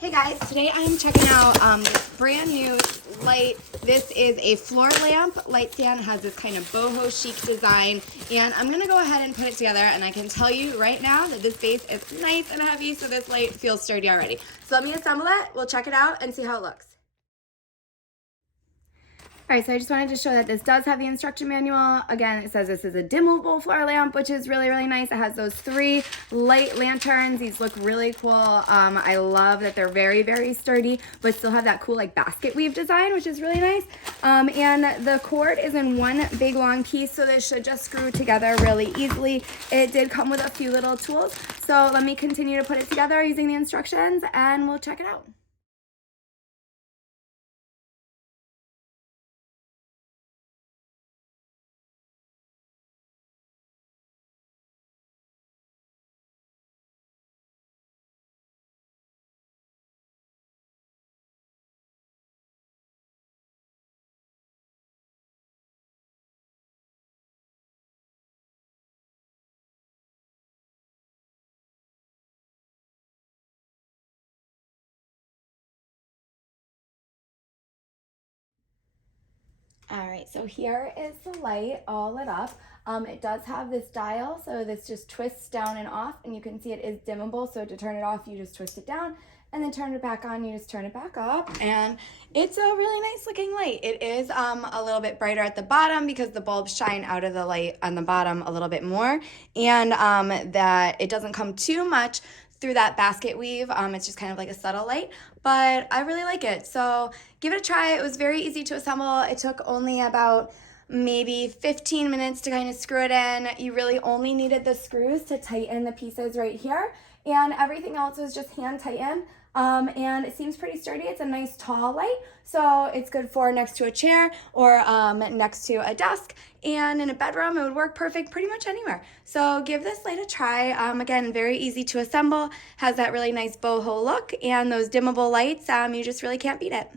Hey guys, today I'm checking out this brand new light. This is a floor lamp light stand. It has this kind of boho chic design, and I'm gonna go ahead and put it together, and I can tell you right now that this base is nice and heavy, so this light feels sturdy already. So let me assemble it, we'll check it out and see how it looks. All right, so I just wanted to show that this does have the instruction manual. Again, it says this is a dimmable floor lamp, which is really, really nice. It has those 3 light lanterns. These look really cool. I love that they're very, very sturdy, but still have that cool like basket weave design, which is really nice. And the cord is in one big long piece, so this should just screw together really easily. It did come with a few little tools, so let me continue to put it together using the instructions and we'll check it out. All right, so here is the light all lit up. It does have this dial, so this just twists down and off, and you can see it is dimmable, so to turn it off, you just twist it down, and then turn it back on, you just turn it back up, and it's a really nice looking light. It is a little bit brighter at the bottom because the bulbs shine out of the light on the bottom a little bit more, and that it doesn't come too much through that basket weave. It's just kind of like a subtle light, but I really like it. So give it a try. It was very easy to assemble. It took only about maybe 15 minutes to kind of screw it in. You really only needed the screws to tighten the pieces right here, and everything else was just hand tightened. And it seems pretty sturdy. It's a nice tall light, so it's good for next to a chair or next to a desk, and in a bedroom it would work perfect pretty much anywhere. So give this light a try. Again, very easy to assemble, has that really nice boho look, and those dimmable lights, you just really can't beat it.